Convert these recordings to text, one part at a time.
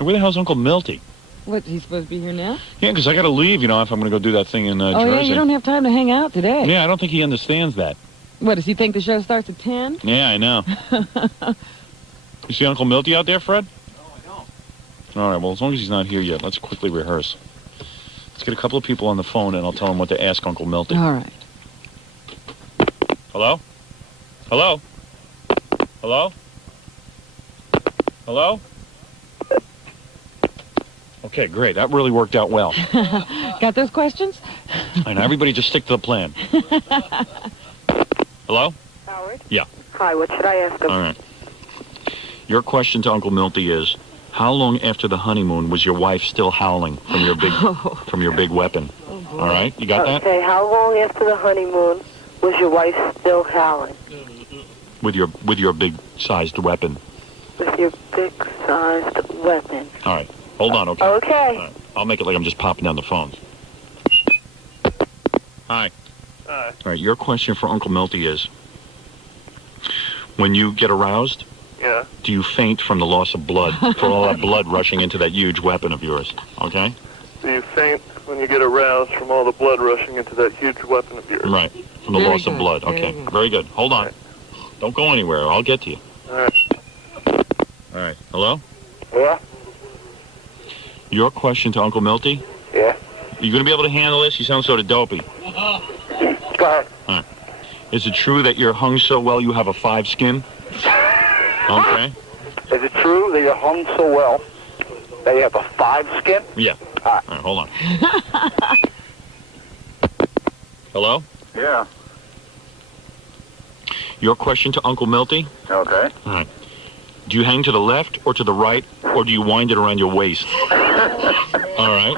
Where the hell's Uncle Miltie? What, he's supposed to be here now? Yeah, because I got to leave, if I'm going to go do that thing in Jersey. Oh, yeah, you don't have time to hang out today. Yeah, I don't think he understands that. What, does he think the show starts at 10? Yeah, I know. You see Uncle Miltie out there, Fred? No, I don't. All right, well, as long as he's not here yet, let's quickly rehearse. Let's get a couple of people on the phone, and I'll tell them what to ask Uncle Miltie. All right. Hello? Hello? Hello? Hello? Okay, great. That really worked out well. Got those questions? And everybody just stick to the plan. Hello? Howard? Yeah. Hi, what should I ask him? All right. Your question to Uncle Miltie is, how long after the honeymoon was your wife still howling from your big weapon? All right, you got that? Okay, how long after the honeymoon was your wife still howling? With your big-sized weapon. With your big-sized weapon. All right. Hold on, okay? Okay. All right. I'll make it like I'm just popping down the phones. Hi. Hi. All right, your question for Uncle Miltie is, when you get aroused, Yeah. do you faint from the loss of blood, from all that blood rushing into that huge weapon of yours, okay? Do you faint when you get aroused from all the blood rushing into that huge weapon of yours? Right, from the Very loss of good, blood. very Okay, good. very good. Hold on. Don't go anywhere. I'll get to you. All right. All right. Hello? Yeah? Your question to Uncle Miltie? Yeah. You going to be able to handle this? You sound sort of dopey. Go ahead. All right. Is it true that you're hung so well you have a 5 skin? Okay. Is it true that you're hung so well that you have a 5 skin? Yeah. All right. All right, hold on. Hello? Yeah. Your question to Uncle Miltie? Okay. All right. Do you hang to the left or to the right, or do you wind it around your waist? All right.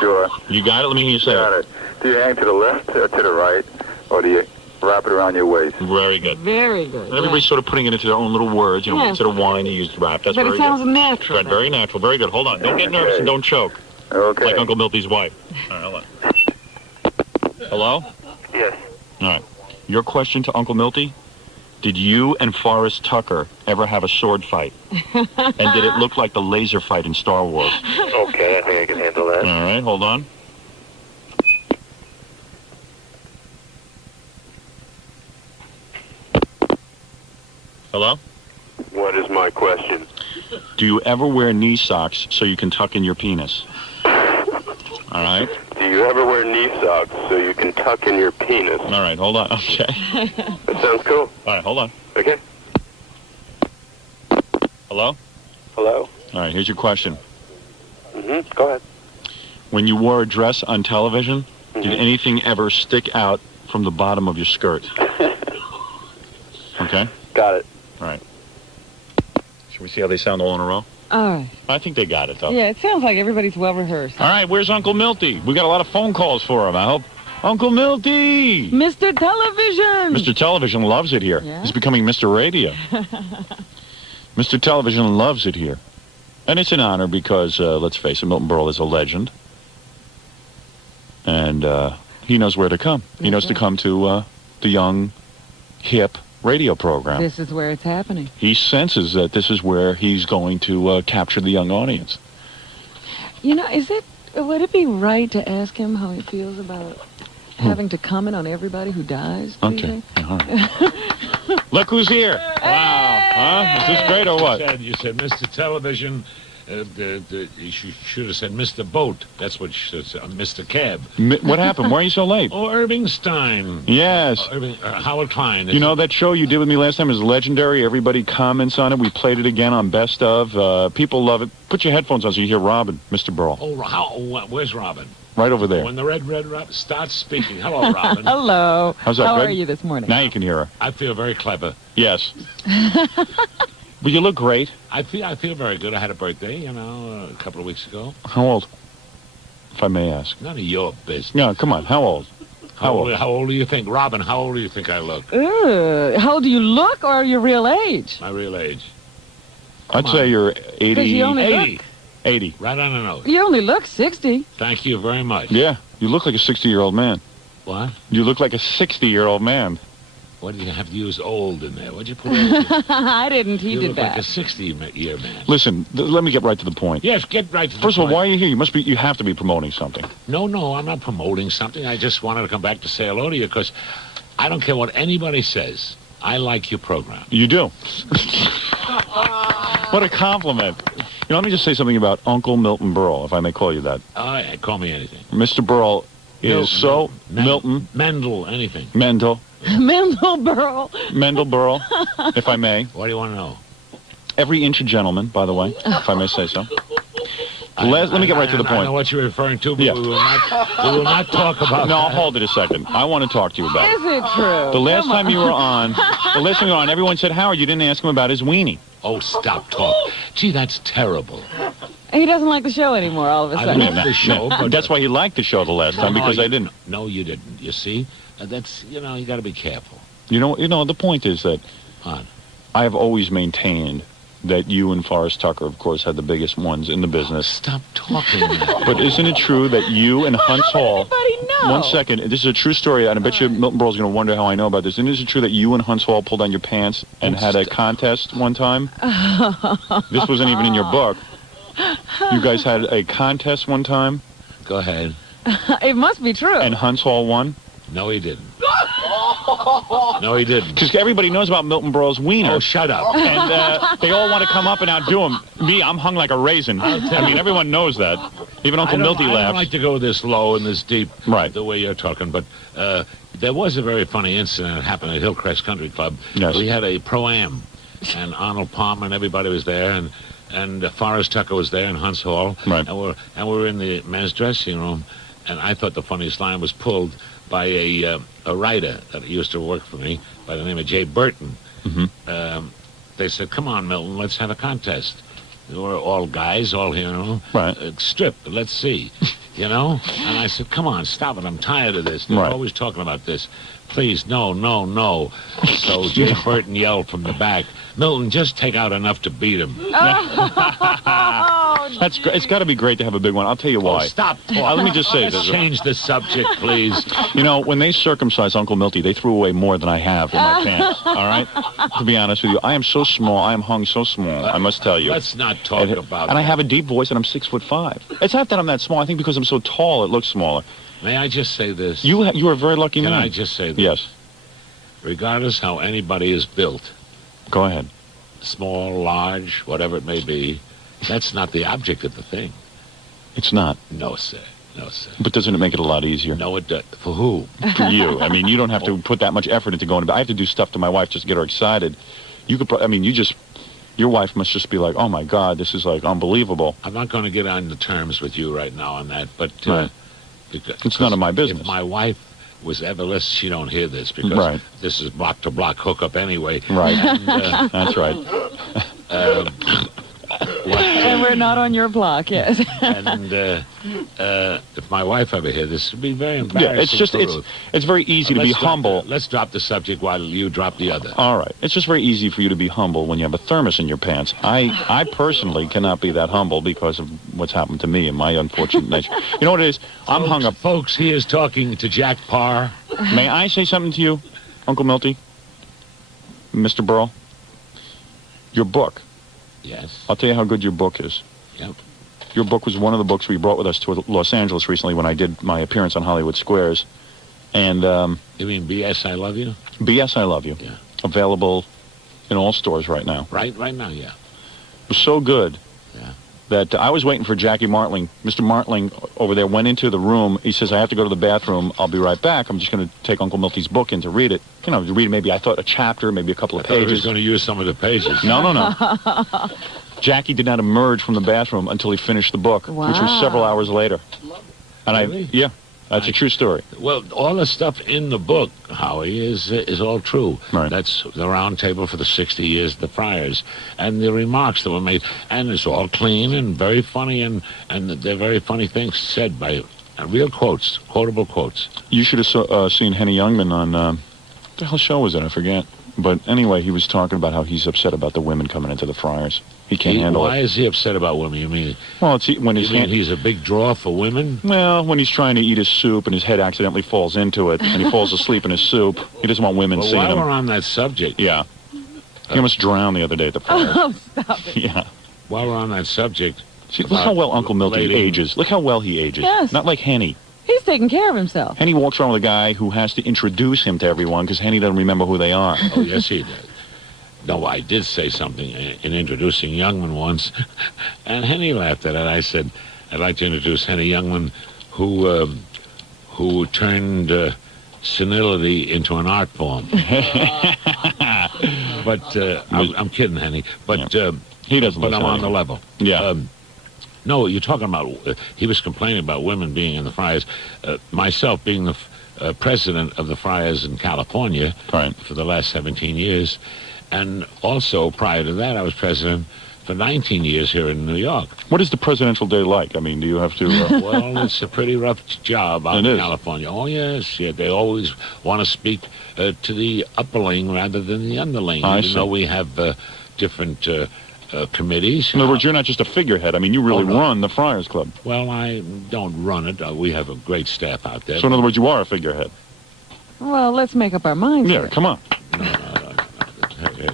Sure. You got it? Let me hear you say Got it. Do you hang to the left or to the right, or do you wrap it around your waist? Very good. Very good. Everybody's sort of putting it into their own little words. Yeah. Instead of wind, you use wrap. That's But very it sounds good. natural. Right, very natural. Very good. Hold on. Don't get nervous and don't choke. Okay. Like Uncle Miltie's wife. All right, hold on. Hello? Yes. All right. Your question to Uncle Miltie? Did you and Forrest Tucker ever have a sword fight? And did it look like the laser fight in Star Wars? Okay, I think I can handle that. All right, hold on. Hello? What is my question? Do you ever wear knee socks so you can tuck in your penis? All right. Do you ever wear knee socks so you can tuck in your penis? All right, hold on. Okay. That sounds cool. All right, hold on. Okay. Hello? Hello? All right, here's your question. Mm-hmm. Go ahead. When you wore a dress on television, did Mhm. anything ever stick out from the bottom of your skirt? Okay? Got it. All right. Should we see how they sound all in a row? All right. I think they got it, though. Yeah, it sounds like everybody's well rehearsed. All right, where's Uncle Miltie? We got a lot of phone calls for him, I hope. Uncle Miltie! Mr. Television! Mr. Television loves it here. Yeah? He's becoming Mr. Radio. Mr. Television loves it here. And it's an honor because, let's face it, Milton Berle is a legend. And he knows where to come. He knows to come to the young, hip radio program. This is where it's happening. He senses that this is where he's going to capture the young audience. You know, would it be right to ask him how he feels about having to comment on everybody who dies? do you Okay. think? Yeah, all right. Look who's here. Wow. Huh? Is this great or what? You said Mr. Television. You should have said Mr. Boat. That's what you should say. Mr. Cab. What happened? Why are you so late? Oh, Irving Stein. Yes. Howard Klein. You know, that show you did with me last time is legendary. Everybody comments on it. We played it again on Best Of. People love it. Put your headphones on so you hear Robin, Mr. Burl. Oh, where's Robin? Right over there. When the red Robin starts speaking. Hello, Robin. Hello. How's that, How good? are you this morning? Now you can hear her. I feel very clever. Yes. But you look great. I feel very good. I had a birthday, a couple of weeks ago. How old? If I may ask. None of your business. No, come on. How old? How old do you think? Robin, how old do you think I look? How old do you look or your real age? My real age. I'd say you're 80. 'Cause you only 80. look, 80. Right on the nose. you only look 60. Thank you very much. Yeah. You look like a 60-year-old man. What? You look like a 60-year-old man. What did you have to use old in there? What'd you put old in? I didn't. He You did look that. like a 60-year man. Listen, let me get right to the point. Yes, get right to the First of all, point. why are you here? You have to be promoting something. No, I'm not promoting something. I just wanted to come back to say hello to you because I don't care what anybody says. I like your program. You do. What a compliment. Let me just say something about Uncle Milton Berle, if I may call you that. Yeah, call me anything. Mr. Berle is Milton. Mendel, anything. Mendel Berle. Berle, if I may. What do you want to know? Every inch a gentleman, by the way, if I may say so. Let me get right to the I point. know what you're referring to, but Yeah. we will not talk about No, that. hold it a second. I want to talk to you about Is it. it true? The last time you were on, everyone said, Howard, you didn't ask him about his weenie. Oh, stop talking. Gee, that's terrible. He doesn't like the show anymore. All of a I sudden. love the show, but That's why he liked the show the last time, because I didn't. No, you didn't. You see? That's, you got to be careful. The point is that Huh? I have always maintained that you and Forrest Tucker, of course, had the biggest ones in the business. Stop talking now. But isn't it true that you and Hunts Hall... Everybody know. One second. This is a true story, and I bet you Milton Berle's going to wonder how I know about this. And is it true that you and Hunts Hall pulled down your pants and had a contest one time? This wasn't even in your book. You guys had a contest one time, Go ahead. It must be true. and Hunts Hall won? No, he didn't. No, he didn't. Because everybody knows about Milton Berle's wiener. Oh, shut up. And they all want to come up and outdo him. Me, I'm hung like a raisin. I mean, everyone knows that. Even Uncle Miltie I don't laughs. like to go this low and this deep, Right. the way you're talking, but there was a very funny incident that happened at Hillcrest Country Club. Yes. We had a pro-am, and Arnold Palmer and everybody was there, and Forrest Tucker was there, and Hunts Hall, Right. and we were in the men's dressing room, and I thought the funniest line was pulled by a writer that used to work for me by the name of Jay Burton. Mm-hmm. They said, "Come on, Milton, let's have a contest. We're all guys, all here, Right. Strip, let's see, And I said, come on, stop it. I'm tired of this. They're Right. always talking about this. Please, no, no, no. So Jay Burton yelled from the back, Milton, just take out enough to beat him. That's great. It's got to be great to have a big one. I'll tell you why. Oh, stop talking. Let me just say Let's this. change the subject, please. When they circumcised Uncle Miltie, they threw away more than I have in my pants. All right? To be honest with you, I am so small. I am hung so small, I must tell you. Let's not talk about And I that. have a deep voice, and I'm 6'5". It's not that I'm that small. I think because I'm so tall, it looks smaller. May I just say this? You are a very lucky Can man. I just say this? Yes. Regardless how anybody is built, Go ahead. small, large, whatever it may be, that's not the object of the thing. It's not. No, sir. No, sir. But doesn't it make it a lot easier? No, it does. For who? For you. I mean, you don't have to put that much effort into going to bed. I have to do stuff to my wife just to get her excited. You could, your wife must just be like, oh my God, this is like unbelievable. I'm not going to get on the terms with you right now on that, but Right. because It's none of my business. If my wife was ever listening, she don't hear this because Right. this is block-to-block hookup anyway. Right. And, That's right. And we're not on your block, yes. and if my wife ever hear this, it'd be very Yeah, embarrassing. it's very easy to be humble. Let's drop the subject while you drop the other. All right. It's just very easy for you to be humble when you have a thermos in your pants. I personally cannot be that humble because of what's happened to me and my unfortunate nature. You know what it is? I'm hung up. Folks, he is talking to Jack Parr. May I say something to you, Uncle Miltie? Mr. Berle? Your book. Yes. I'll tell you how good your book is. Yep. Your book was one of the books we brought with us to Los Angeles recently when I did my appearance on Hollywood Squares. And You mean B.S. I Love You? B.S. I Love You. Yeah. Available in all stores right now. Right now, yeah. It was so good Yeah. that I was waiting for Jackie Martling. Mr. Martling over there went into the room. He says, I have to go to the bathroom. I'll be right back. I'm just going to take Uncle Miltie's book in to read it. To read maybe, I thought, a chapter, maybe a couple of I thought he was pages. going to use some of the pages. No. Jackie did not emerge from the bathroom until he finished the book, which was Wow. several hours later. And Really? yeah, that's a true story. Well, all the stuff in the book, Howie, is all true. Right. That's the round table for the 60 years of the Friars, and the remarks that were made, and it's all clean and very funny, and they're very funny things said by real quotable quotes. You should have seen Henny Youngman on, what the hell show was it? I forget. But anyway, he was talking about how he's upset about the women coming into the Friars. He can't handle Why it. is he upset about women? You mean, Well, it's when his hand, he's a big draw for women? well, when he's trying to eat his soup and his head accidentally falls into it and he falls asleep in his soup, he doesn't want women Well, seeing while him. we're on that subject, Yeah. He almost drowned the other day at the Friars. Oh, stop it. Yeah. while we're on that subject, See, look how well Uncle Milton lady- ages. Look how well he ages. Yes. Not like Henny. He's taking care of himself. Henny walks around with a guy who has to introduce him to everyone because Henny doesn't remember who they are. oh, yes, he did. No, I did say something in introducing Youngman once, and Henny laughed at it. I said, I'd like to introduce Henny Youngman, who turned senility into an art form. But I'm kidding, Henny. But He doesn't but listen I'm on the anymore. level. Yeah. No, you're talking about, he was complaining about women being in the Friars. Myself being the president of the Friars in California Right. for the last 17 years. And also, prior to that, I was president for 19 years here in New York. What is the presidential day like? I mean, do you have to... Well, it's a pretty rough job out It in is. California. Oh, yes. Yeah, they always want to speak to the upperling rather than the underling. I Even see. though we have different committees. In other words, you're not just a figurehead. I mean, you really Oh, no. run the Friars Club. Well, I don't run it. We have a great staff out there. So in other words, you are a figurehead. Well, let's make up our minds. Yeah, here. come on. Hey,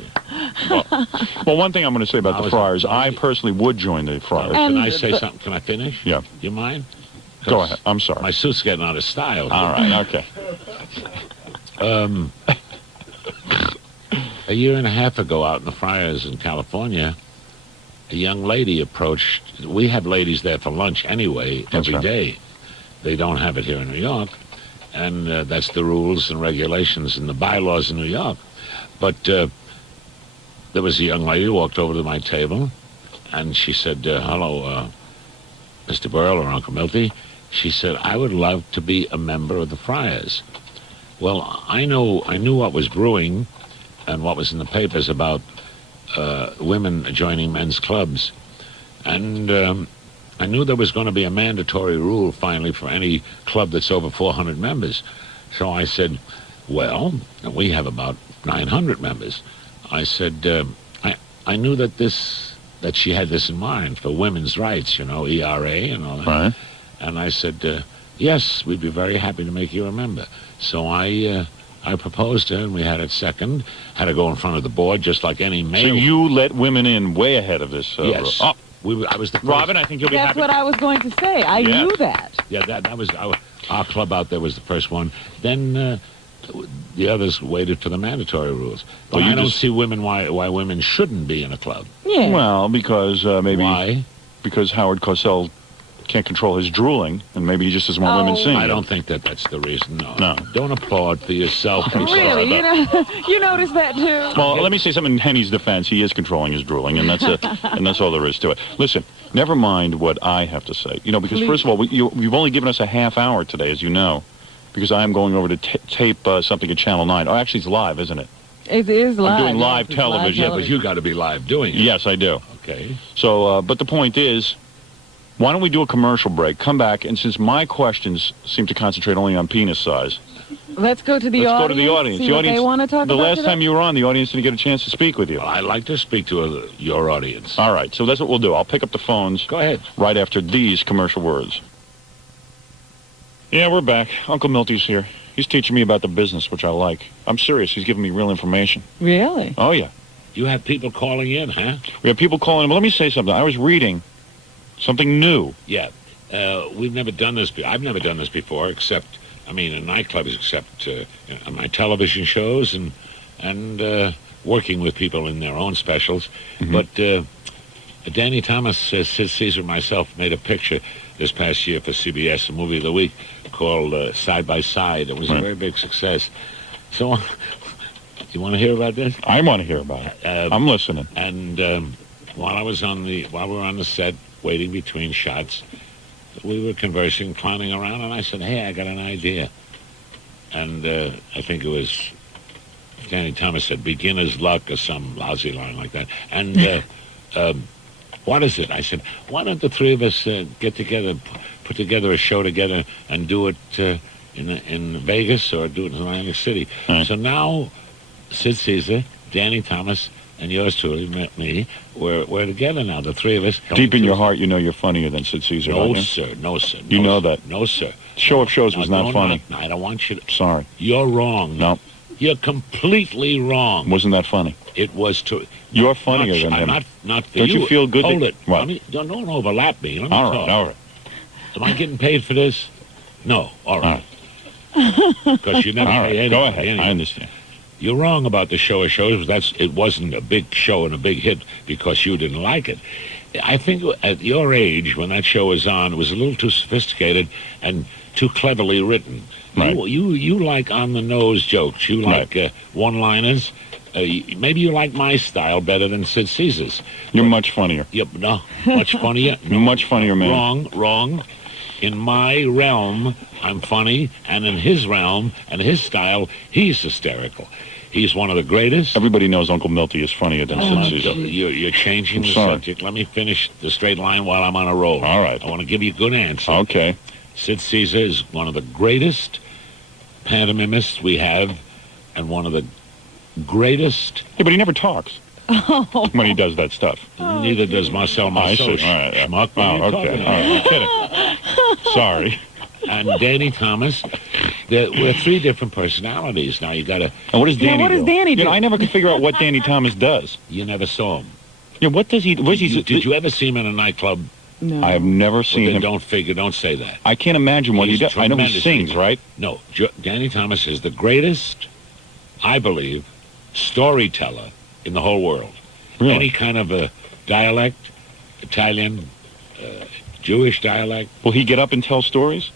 Well, one thing I'm going to say about I the was- Friars, I personally would join the Friars. And can I say the- something? Can I finish? Yeah. You mind? Go ahead. I'm sorry. My suit's getting out of style. All right, okay. A year and a half ago out in the Friars in California, a young lady approached. We have ladies there for lunch anyway, That's every right. day. They don't have it here in New York. And that's the rules and regulations and the bylaws in New York. But there was a young lady who walked over to my table, and she said, hello, Mr. Berle or Uncle Miltie. She said, I would love to be a member of the Friars. Well, I knew what was brewing and what was in the papers about women joining men's clubs. And I knew there was going to be a mandatory rule finally for any club that's over 400 members. So I said, well, we have about 900 members. I said, I knew that she had this in mind for women's rights, ERA and all that. Right. And I said, yes, we'd be very happy to make you a member. So I proposed to her, and we had it second. Had to go in front of the board, just like any So male. you let women in way ahead of this. Yes. Oh, I was the first. Robin, I think you'll be That's happy. what I was going to say. I Yeah. knew that. Yeah, that was our club out there was the first one. Then the others waited for the mandatory rules. But Well, you I don't just- see why women shouldn't be in a club. Yeah. Well, because maybe Why? because Howard Cosell can't control his drooling, and maybe he just doesn't want women Oh. seeing I it. don't think that's the reason. No. No. Don't applaud for yourself. I'm sorry. Really? You noticed that too? Well, let me say something in Henny's defense. He is controlling his drooling, and that's all there is to it. Listen, never mind what I have to say. Because Please. first of all, you've only given us a half hour today, as you know, because I am going over to tape something at Channel 9. Oh, actually, it's live, isn't it? It is live. doing yes, live it's television. Yeah, but you got to be live doing it. Yes, I do. Okay. So, but the point is, why don't we do a commercial break, come back, and since my questions seem to concentrate only on penis size, Let's go to the let's audience. go to the audience. See The what audience. they want to talk the about last today? time you were on, the audience didn't get a chance to speak with you. Well, I'd like to speak to your audience. All right, so that's what we'll do. I'll pick up the phones Go ahead. right after these commercial words. Yeah, we're back. Uncle Miltie's here. He's teaching me about the business, which I like. I'm serious. He's giving me real information. Really? Oh, yeah. You have people calling in, huh? We have people calling. But let me say something. I was reading something new. Yeah. We've never done this. I've never done this before, except, in nightclubs, except on my television shows and working with people in their own specials. Mm-hmm. But Danny Thomas, Sid Caesar, and myself made a picture this past year for CBS, a movie of the week called Side by Side. It was a Right. very big success. So, you want to hear about this? I want to hear about it. I'm listening. And while we were on the set, waiting between shots, we were conversing, clowning around, and I said, hey, I got an idea. And I think it was Danny Thomas said, beginner's luck, or some lousy line like that. And what is it? I said, why don't the three of us get together, put together a show together, and do it in Vegas or do it in Atlantic City? Right. So now Sid Caesar, Danny Thomas, and yours truly, me, we're together now, the three of us. Deep in your heart, you know you're funnier than Sid Caesar, No, don't you? sir. No, sir. You no, know sir. that. No, sir. Show of Shows was not funny. I don't want you to... Sorry. You're wrong. No. You're completely wrong. Wasn't that funny? It was to... You're funnier than him. Not for Don't you. you feel good Hold that- it. What? Don't overlap me. Let me All talk. right, all right. Am I getting paid for this? No. All right. Because you never All pay right, anybody. go ahead. Anyway. I understand. You're wrong about the Show of Shows. It wasn't a big show and a big hit because you didn't like it. I think at your age, when that show was on, it was a little too sophisticated and too cleverly written. Right. You like on-the-nose jokes. You like one-liners. Maybe you like my style better than Sid Caesar's. You're much funnier. Yep, no, much funnier. You're much funnier, man. Wrong. In my realm, I'm funny, and in his realm and his style, he's hysterical. He's one of the greatest. Everybody knows Uncle Miltie is funnier than Sid Caesar. You're changing I'm the sorry. subject. Let me finish the straight line while I'm on a roll. All right. I want to give you a good answer. Okay. Sid Caesar is one of the greatest pantomimists we have, and one of the greatest. Yeah, but he never talks when he does that stuff. Neither does Marcel I see. Marceau. All right. Yeah. Schmuck, what are you Oh, talking okay. about? All right. I'm kidding. Sorry. And Danny Thomas. We're three different personalities. Now you gotta. And what does Danny do? what does Danny do? You know, I never could figure out what Danny Thomas does. You never saw him. Yeah, what does he? What is he? Did you ever see him in a nightclub? No. I have never Well, seen then him. don't say that. I can't imagine what he He's does. I know he tremendous. sings, right? No, Danny Thomas is the greatest, I believe, storyteller in the whole world. Really? Any kind of a dialect, Italian, Jewish dialect. Will he get up and tell stories?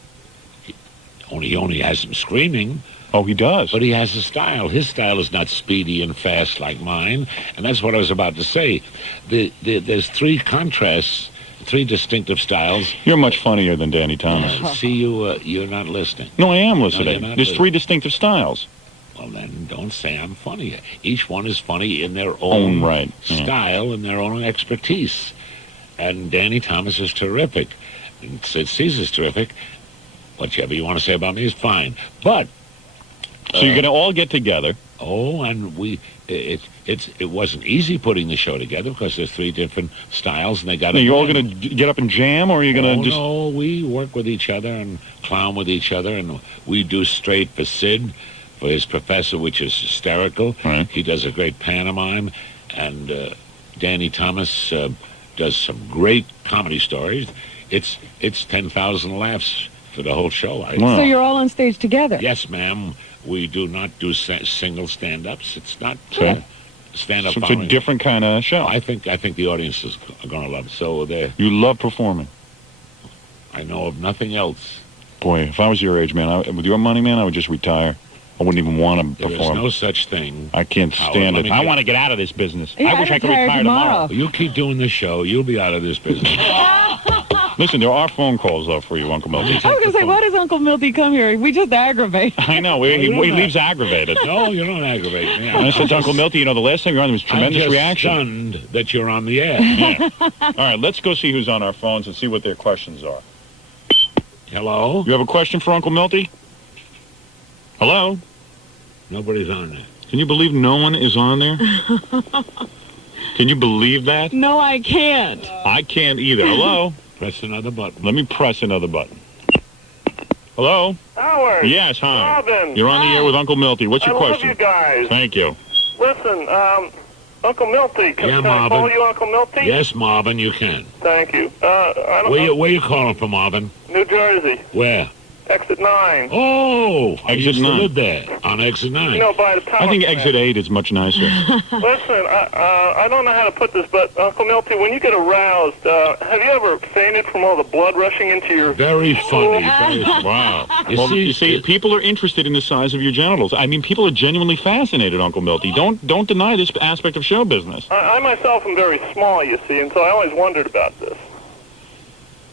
He only has some screaming, Oh, he does. but he has a style. His style is not speedy and fast like mine, and that's what I was about to say. There's three contrasts, three distinctive styles. You're much funnier than Danny Thomas. See, you're not listening. No, I am you're listening. not There's listening. three distinctive styles. Well, then don't say I'm funny. Each one is funny in their Own own right. Yeah. style and their own expertise. And Danny Thomas is terrific. And Sid Caesar's terrific. Whatever you want to say about me is fine. But So you're going to all get together. and it wasn't easy putting the show together because there's three different styles and they got. Now, you're all going to get up and jam, or are you going to just? No, we work with each other and clown with each other, and we do straight for Sid, for his professor, which is hysterical. Right. He does a great pantomime, and Danny Thomas does some great comedy stories. It's 10,000 laughs for the whole show. Wow. So you're all on stage together? Yes, ma'am. We do not do single stand-ups. It's not Okay. stand-up. So it's a comedy. different kind of show. I think the audiences are going to love it. So You love performing. I know of nothing else. Boy, if I was your age, man, with your money, man, I would just retire. I wouldn't even want to There is perform. no such thing. I can't Howard, stand let it. me I get- want to get out of this business. Yeah, I wish I could retire retire tomorrow. You keep doing this show, you'll be out of this business. Listen, there are phone calls, though, for you, Uncle Miltie. I was going to say, why does Uncle Miltie come here? We just aggravate. I know. He leaves aggravated. No, you don't aggravate me. I said to Uncle Miltie, the last time you were on, there was tremendous I'm just reaction. stunned that you're on the air. Yeah. All right, let's go see who's on our phones and see what their questions are. Hello? You have a question for Uncle Miltie? Hello? Nobody's on there. Can you believe no one is on there? Can you believe that? No, I can't. I can't either. Hello? Press another button. Let me press another button. Hello? Howard. Yes, hi. Robin. You're on the air with Uncle Miltie. What's I your love question? you guys. Thank you. Listen, Uncle Miltie. Can Yeah, I call Marvin. you Uncle Miltie? Yes, Marvin, you can. Thank you. I don't know. Where you calling from, Marvin? New Jersey. Where? Exit 9. Oh, I Exit used to 9. live there on Exit 9. You know, by the power I think plant. exit 8 is much nicer. Listen, I don't know how to put this, but Uncle Miltie, when you get aroused, have you ever fainted from all the blood rushing into your... Very funny. Very funny. Wow. You Well, see, you see, people are interested in the size of your genitals. I mean, people are genuinely fascinated, Uncle Miltie. Don't deny this aspect of show business. I myself am very small, you see, and so I always wondered about this.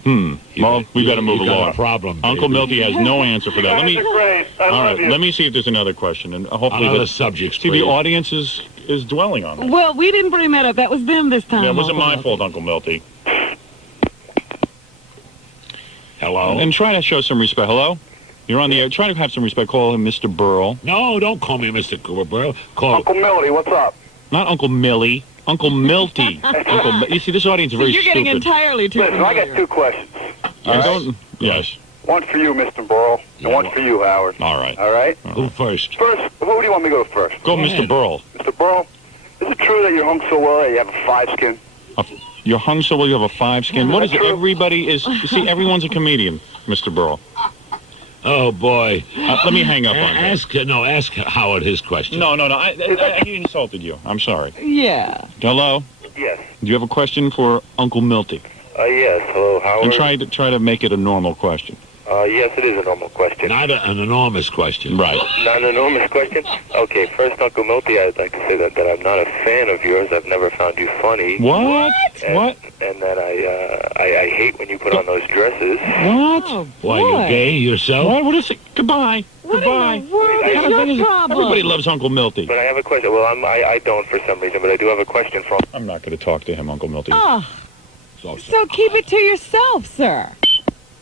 Well, we better move You got along. a problem, Uncle baby. Miltie has no answer for that. You Let guys me. are great. I All love right. you. Let me see if there's another question, and hopefully Another the subject, see please. the audience is dwelling on that. Well, we didn't bring that up. That was them this time. Yeah, it wasn't Uncle my Miltie. fault, Uncle Miltie. Hello? And try to show some respect. Hello? You're on the air. Try to have some respect. Call him Mr. Berle. No, don't call me Mr. Berle. Call Uncle Miltie, what's up? Not Uncle Millie. Uncle Miltie. You see, this audience is very You're getting stupid. entirely too Listen, I familiar. got two questions. Yes. One for you, Mr. Burl, and one for you, Howard. All right. All right? Who first? First, who do you want me to go first? Go, Mr. Burl. Mr. Burl, is it true that you're hung so well that you have a 5 skin? You're hung so well you have a 5 skin. What is it? True. Everybody is... You see, everyone's a comedian, Mr. Burl. Oh, boy. Let me hang up on you. Ask Howard his question. No. I insulted you. I'm sorry. Yeah. Hello? Yes. Do you have a question for Uncle Miltie? Yes. Hello, Howard. And try to make it a normal question. Yes, it is a normal question. Not an enormous question. Right. Not an enormous question? Okay, first, Uncle Miltie, I'd like to say that I'm not a fan of yours. I've never found you funny. What? What? And that I hate when you put on those dresses. What? Oh, Why, you boy. gay yourself? What is it? Goodbye. What Goodbye. in the world Wait, is I- your Everybody problem? loves Uncle Miltie. But I have a question. Well, I don't for some reason, but I do have a question from... I'm not going to talk to him, Uncle Miltie. Oh, So, so keep it to yourself, sir.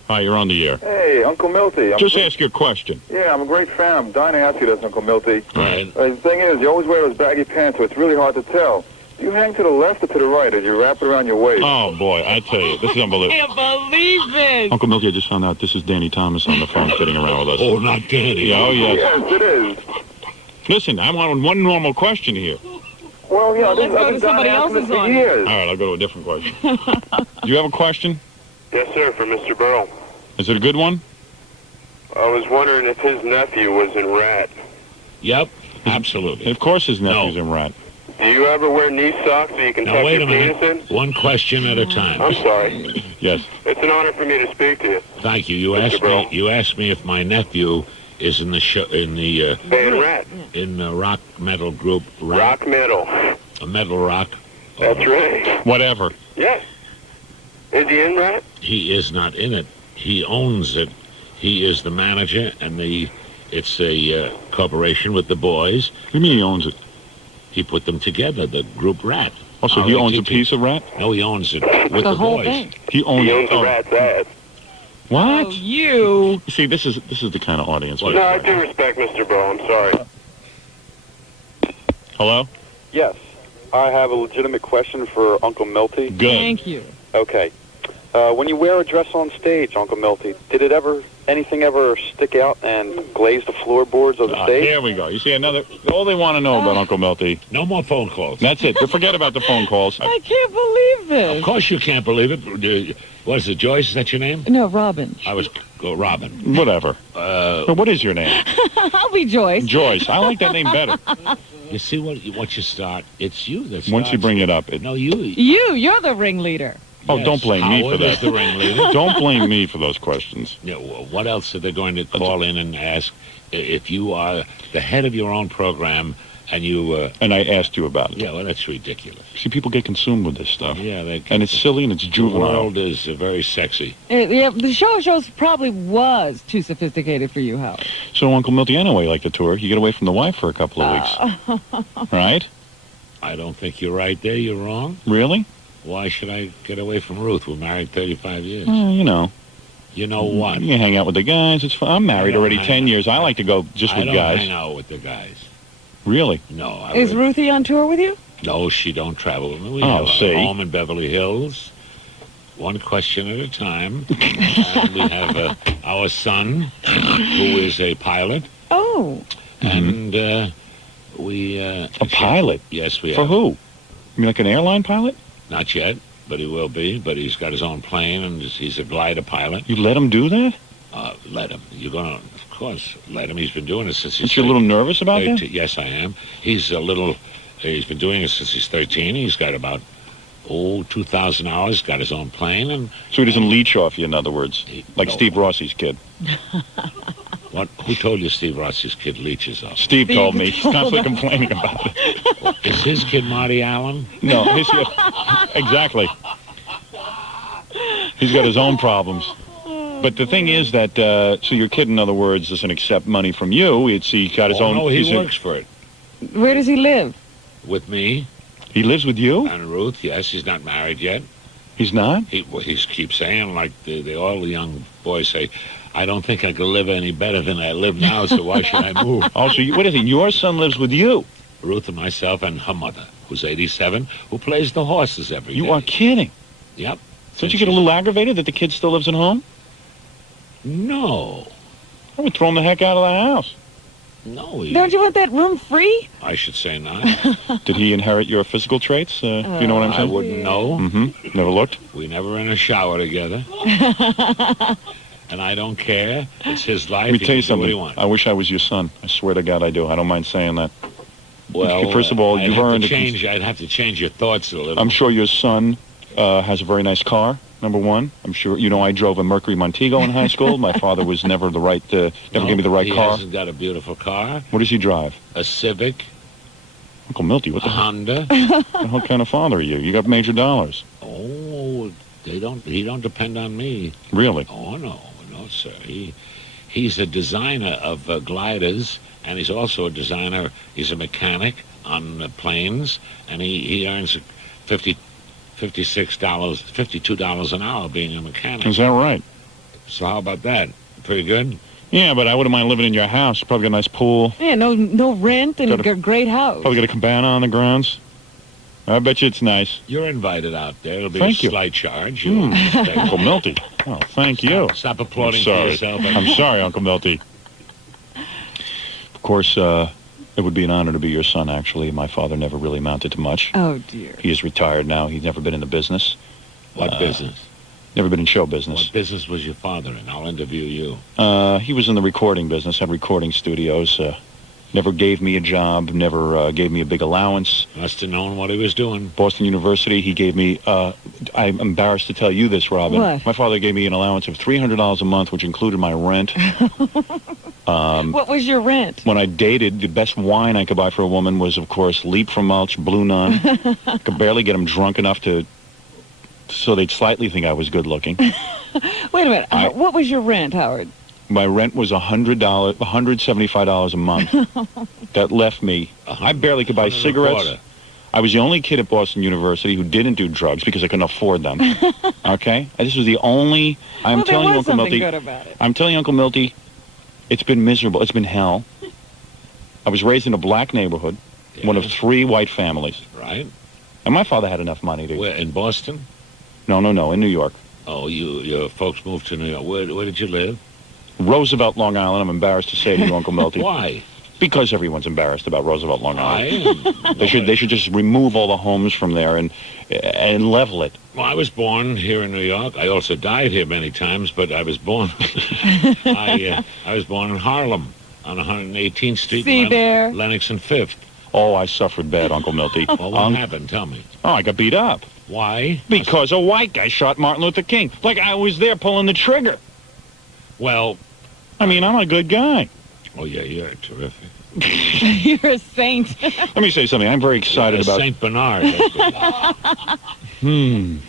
Hi, you're on the air. Hey, Uncle Miltie. Just ask your question. Yeah, I'm a great fan. I'm dying to ask you this, Uncle Miltie. Right. The thing is, you always wear those baggy pants, so it's really hard to tell. Do you hang to the left or to the right as you wrap it around your waist? Oh, boy, I tell you, this is unbelievable. Can't believe it. Uncle Miltie, I just found out this is Danny Thomas on the phone sitting around with us. Oh, not Danny. Yeah, oh, yes. Yes, it is. Listen, I want one normal question here. Well, yeah, Well, let's go I've to been somebody dying to ask else's this for one. years. All right, I'll go to a different question. Do you have a question? Yes, sir, for Mr. Burl. Is it a good one? I was wondering if his nephew was in Rat. Yep, absolutely. Of course his nephew's No. in Rat. Do you ever wear knee socks so you can Now, tuck wait your a minute. penis in? One question at a time. I'm sorry. Yes. It's an honor for me to speak to you. Thank you. You Mr. asked me. Burl. You asked me if my nephew is in the show in the Rat. rock metal group Rock metal. a metal rock. That's right. Whatever. Yes. Is he in Rat? He is not in it. He owns it. He is the manager, and it's a corporation with the boys. What do you mean he owns it? He put them together, the group Rat. Also, he owns a piece of Rat? No, he owns it with The the whole boys. thing. He owns He owns it. the Rat's ass. What? Oh, you. See, this is the kind of audience. What? No, I do respect Mr. Burl. I'm sorry. Hello? Yes. I have a legitimate question for Uncle Miltie. Good. Thank you. Okay. When you wear a dress on stage, Uncle Miltie, did anything ever stick out and glaze the floorboards of the stage? Here we go. You see, all they want to know about Uncle Miltie. No more phone calls. That's it. Forget about the phone calls. I can't believe Of this. course you can't believe it. What is it, Joyce? Is that your name? No, Robin. I was Robin. Whatever. But what is your name? I'll be Joyce. Joyce. I like that name better. You see what you start? It's you that starts. Once you bring it up. No, you. You're the ringleader. Oh, Yes, don't blame me for Howard is that. the ringleader. Don't blame me for those questions. You know, what else are they going to call in and ask if you are the head of your own program and you... And I asked you about it. yeah, well, that's ridiculous. See, people get consumed with this stuff. Yeah, And it's silly and it's the juvenile. world is very sexy. Yeah, the shows probably was too sophisticated for you, Howard. So, Uncle Miltie, I know why you like the tour. You get away from the wife for a couple of weeks. Right? I don't think you're right there. You're wrong. Really? Why should I get away from Ruth? We're married 35 years. You know. You know what? You hang out with the guys. It's fun. I'm married I don't already hang 10 out. years. I like to go just I with don't guys. hang out with the guys. Really? No. I Is would- Ruthie on tour with you? No, she don't travel with me. We Oh, have see. a home in Beverly Hills. One question at a time. And we have our son, who is a pilot. Oh. And we... A pilot? Yes, we For have. who? You mean like an airline pilot? Not yet, but he will be. But he's got his own plane, and he's a glider pilot. You let him do that? Let him. You're going to, of course, let him. He's been doing it since he's... Aren't you a little nervous about that? Yes, I am. He's been doing it since he's 13. He's got about, 2,000 hours, got his own plane, and... So he doesn't leech off you, in other words, like No. Steve Rossi's kid. What? Who told you Steve Rossi's kid leeches off? Steve told me. He's constantly complaining about it. Is his kid Marty Allen? No, exactly. He's got his own problems. But the thing is that, so your kid, in other words, doesn't accept money from you. He got his own... No, he he's works for it. Where does he live? With me He lives with you? and Ruth. Yes, he's not married yet. He's not? He keeps saying, like all the young boys say, I don't think I could live any better than I live now, so why should I move? Oh, so what is it? Your son lives with you? Ruth and myself and her mother, who's 87, who plays the horses every day. You are kidding. Yep. Don't you get a little aggravated that the kid still lives at home? No. I would throw him the heck out of the house. No. Don't you want that room free? I should say not. Did he inherit your physical traits? You know what I'm I saying? wouldn't know. Mm-hmm. Never looked? We never in a shower together. And I don't care. It's his life. Let me He tell you can do what he something. wants. I wish I was your son. I swear to God I do. I don't mind saying that. Well, First of all, you've earned I'd have to change your thoughts a little. I'm sure your son has a very nice car, number one. I'm sure, I drove a Mercury Montego in high school. My father was never gave me the right he car. hasn't got a beautiful car. What does he drive? A Civic. Uncle Miltie, what A the Honda. hell kind of father are you? You got major dollars. Oh, he don't depend on me. Really? Oh, no, sir. He's a designer of gliders, and he's also a designer. He's a mechanic on planes, and he earns $52 an hour being a mechanic. Is that right? So how about that? Pretty good? Yeah, but I wouldn't mind living in your house. Probably got a nice pool. Yeah, no rent and a great house. Probably got a cabana on the grounds. I bet you it's nice. You're invited out there. It'll be Thank a you. slight charge. Uncle Miltie. Oh, thank you. Stop applauding I'm for sorry. yourself. I'm sorry, Uncle Miltie. Of course, it would be an honor to be your son, actually. My father never really amounted to much. Oh, dear. He is retired now. He's never been in the business. What business? Never been in show business. What business was your father in? I'll interview you. He was in the recording business, had recording studios. Never gave me a job, never gave me a big allowance. Must have known what he was doing. Boston University, he gave me, I'm embarrassed to tell you this, Robin. What? My father gave me an allowance of $300 a month, which included my rent. What was your rent? When I dated, the best wine I could buy for a woman was, of course, Leap from Mulch, Blue Nun. Could barely get them drunk enough so they'd slightly think I was good looking. Wait a minute. What was your rent, Howard? My rent was $175 a month. That left me. I barely could buy cigarettes. I was the only kid at Boston University who didn't do drugs because I couldn't afford them. Okay? And this was the only. I'm telling you, Uncle Miltie. Good about it. I'm telling you, Uncle Miltie, it's been miserable. It's been hell. I was raised in a black neighborhood, one of 3 white families. Right. And my father had enough money to. Where, in Boston? No, in New York. Oh, your folks moved to New York. Where did you live? Roosevelt, Long Island. I'm embarrassed to say to you, Uncle Miltie. Why? Because everyone's embarrassed about Roosevelt, Long Island. I am. They should just remove all the homes from there and level it. Well, I was born here in New York. I also died here many times, but I was born. I was born in Harlem on 118th Street, See there? Lenox and Fifth. Oh, I suffered bad, Uncle Miltie. Well, what happened? Tell me. Oh, I got beat up. Why? Because a white guy shot Martin Luther King. Like I was there pulling the trigger. Well, I mean, I'm a good guy. oh yeah, you're terrific. You're a saint. Let me say something. I'm very excited about. Saint Bernard. That's good. You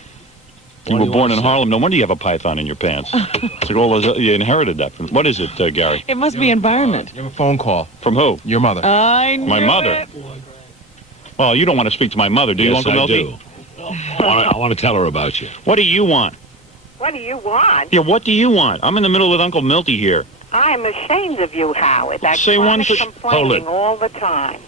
were born in Harlem. No wonder you have a python in your pants. It's like all those, you inherited that from. What is it, Gary? It must be environment. You have a phone call. From who? Your mother. I knew My mother. it. Well, you don't want to speak to my mother, do you, Yes, Uncle I Miltie? do. I want to tell her about you. What do you want? What do you want? Yeah, what do you want? I'm in the middle with Uncle Miltie here. I'm ashamed of you, Howard. That's Say one thing. complaining all the time.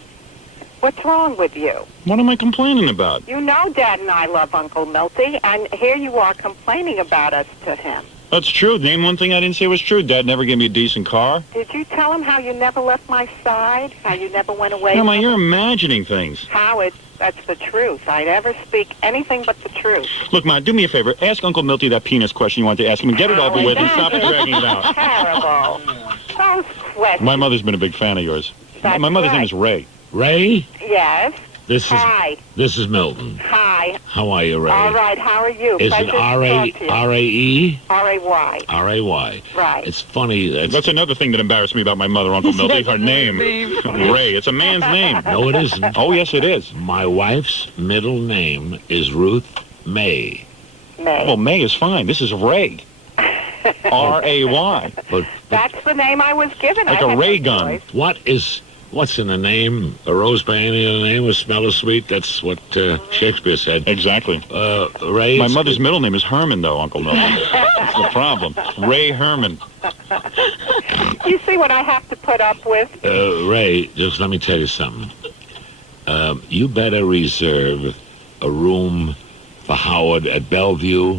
What's wrong with you? What am I complaining about? You know Dad and I love Uncle Miltie, and here you are complaining about us to him. That's true. Name one thing I didn't say was true. Dad never gave me a decent car. Did you tell him how you never left my side? How you never went away No, Ma, from you're me? imagining things. Howard, that's the truth. I never speak anything but the truth. Look, Ma, do me a favor. Ask Uncle Miltie that penis question you wanted to ask him and get it over with and stop dragging it out. Terrible. Those questions. My mother's been a big fan of yours. That's My mother's right. name is Ray. Ray, Yes. Hi. this is Milton. Hi. How are you, Ray? All right. How are you? Is Pleasure it to talk to you. R-A-E? R-A-Y. R-A-Y. Right. It's funny. That's another thing that embarrassed me about my mother, Uncle Miltie. Her name. Ray. It's a man's name. No, it isn't. Oh, yes, it is. My wife's middle name is Ruth May. May. Well, May is fine. This is Ray. R-A-Y. But That's the name I was given. Like I a had ray no gun. choice. what is what's in the name? A rose by any other name will smell as sweet. That's what Shakespeare said. Exactly. Ray. My mother's middle name is Herman, though, Uncle Milton. That's the problem. Ray Herman. You see what I have to put up with? Ray, just let me tell you something. You better reserve a room for Howard at Bellevue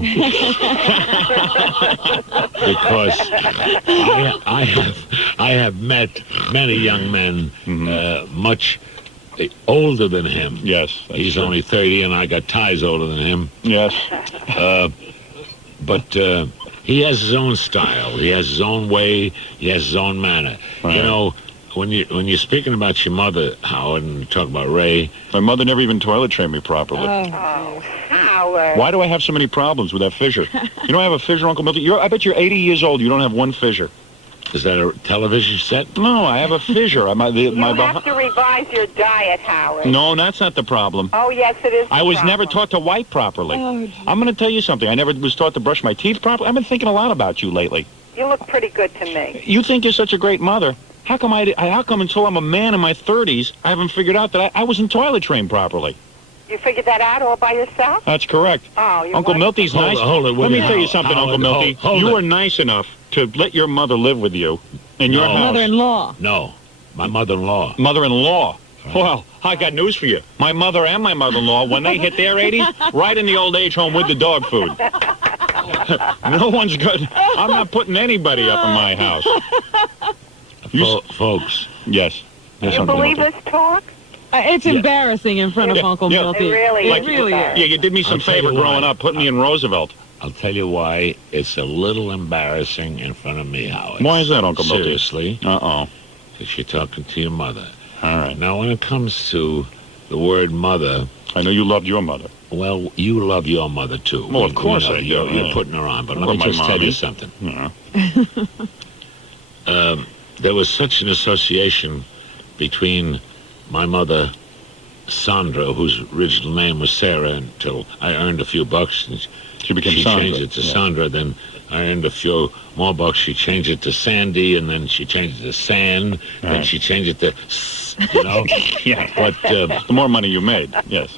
because I have met many young men much older than him. Yes. He's true. only 30, and I got ties older than him. Yes. But he has his own style. He has his own way. He has his own manner. Right. You know, when you're speaking about your mother, Howard, and you talk about Ray. My mother never even toilet trained me properly. Oh, Howard. Why do I have so many problems with that fissure? You don't have a fissure, Uncle Milton? I bet you're 80 years old. You don't have one fissure. Is that a television set? No, I have a fissure. You have to revise your diet, Howard. No, that's not the problem. Oh, yes, it is. I was never taught to wipe properly. I'm going to tell you something. I never was taught to brush my teeth properly. I've been thinking a lot about you lately. You look pretty good to me. You think you're such a great mother. How come until I'm a man in my 30s, I haven't figured out that I wasn't toilet trained properly? You figured that out all by yourself? That's correct. Oh, you Uncle Milty's nice. Hold it, Let me tell you something, Uncle Milty. You were nice enough to let your mother live with you in your house. Mother-in-law. No, my mother-in-law. Mother-in-law. Well, I got news for you. My mother and my mother-in-law, when they hit their 80s, right in the old age home with the dog food. No one's good. I'm not putting anybody up in my house. Folks. Yes. You believe this talk? It's embarrassing in front of Uncle Milty. It really is. It really is. Yeah, you did me some favor growing up, putting me in Roosevelt. I'll tell you why it's a little embarrassing in front of me, Howard. Why is that, Uncle Milty? Seriously. Uh-oh. Because you're talking to your mother. All right. Now, when it comes to the word mother... I know you loved your mother. Well, you love your mother, too. Well, of course I do. You're putting her on, but let me just tell you something. Yeah. There was such an association between my mother, Sandra, whose original name was Sarah, until I earned a few bucks, and She became Sandra. changed it to Sandra. Then I earned a few more bucks. She changed it to Sandy, and then she changed it to San. Then she changed it to, Yeah. But the more money you made, yes.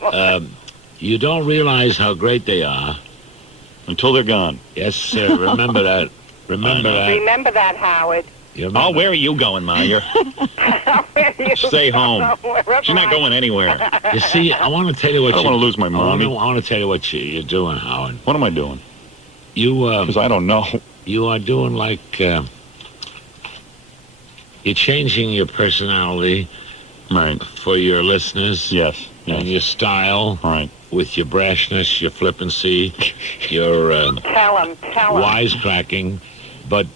you don't realize how great they are Until they're gone. Yes, sir. Remember that. Remember that. Remember that, Howard. Oh, where are you going, Ma? Stay home. She's not going anywhere. You see, I want to tell you what I don't want to lose my mommy. I want to tell you what you're doing, Howard. What am I doing? Because I don't know. You are doing like you're changing your personality, right, for your listeners. Yes. And your style. Right. With your brashness, your flippancy, your tell him. wisecracking, but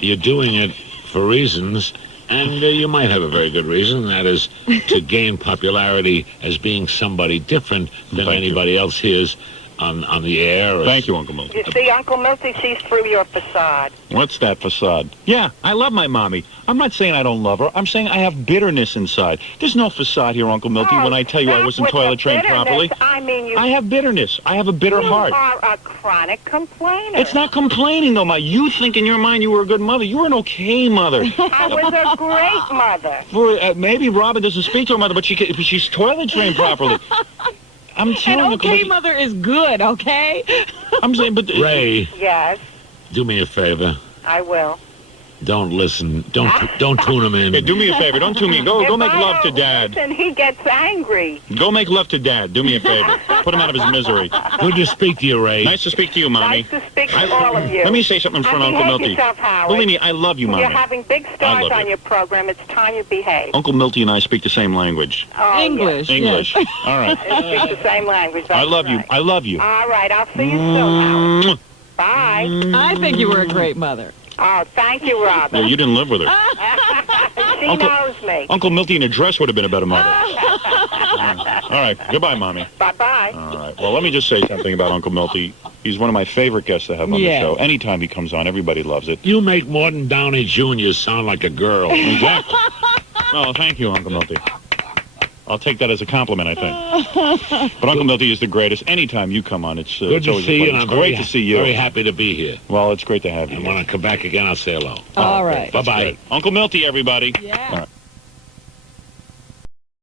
you're doing it for reasons, and you might have a very good reason, and that is to gain popularity as being somebody different than anybody else hears on the air. Thank you, Uncle Milty. You see, Uncle Milty sees through your facade. What's that facade? Yeah, I love my mommy. I'm not saying I don't love her. I'm saying I have bitterness inside. There's no facade here, Uncle Milty, when I tell you I wasn't toilet trained properly. I mean, I have bitterness. I have a bitter heart. You are a chronic complainer. It's not complaining, though, Ma. You think in your mind you were a good mother. You were an okay mother. I was a great mother. Maybe Robin doesn't speak to her mother, but she's toilet trained properly. I'm telling An you, okay mother is good, okay? I'm saying, but Ray. Yes. Do me a favor. I will. Don't listen. Don't tune him in. Yeah, do me a favor. Don't tune me in. Go make love to Dad. And he gets angry. Go make love to Dad. Do me a favor. Put him out of his misery. Good to speak to you, Ray. Nice to speak to you, Mommy. Nice to speak to all of you. Let me say something in front of Uncle Milty. Yourself, Howard. Believe me, I love you, Mommy. You're having big stars on your program. It's time you behave. Uncle Milty and I speak the same language. Oh, English. English. Yes. All right. They speak the same language. I love you. I love you. All right. I'll see you soon, Howard. Bye. I think you were a great mother. Oh, thank you, Robin. Yeah, you didn't live with her. She knows me. Uncle Milty in a dress would have been a better mother. All right. Goodbye, Mommy. Bye-bye. All right. Well, let me just say something about Uncle Milty. He's one of my favorite guests to have on the show. Anytime he comes on, everybody loves it. You make Morton Downey Jr. sound like a girl. Exactly. Oh, thank you, Uncle Milty. I'll take that as a compliment, I think. But Uncle Milty is the greatest. Anytime you come on, it's good to see you. It's great to see you. Very happy to be here. Well, it's great to have you. And when I come back again, I'll say hello. All right. Bye-bye. Uncle Milty, everybody. Yeah. All right.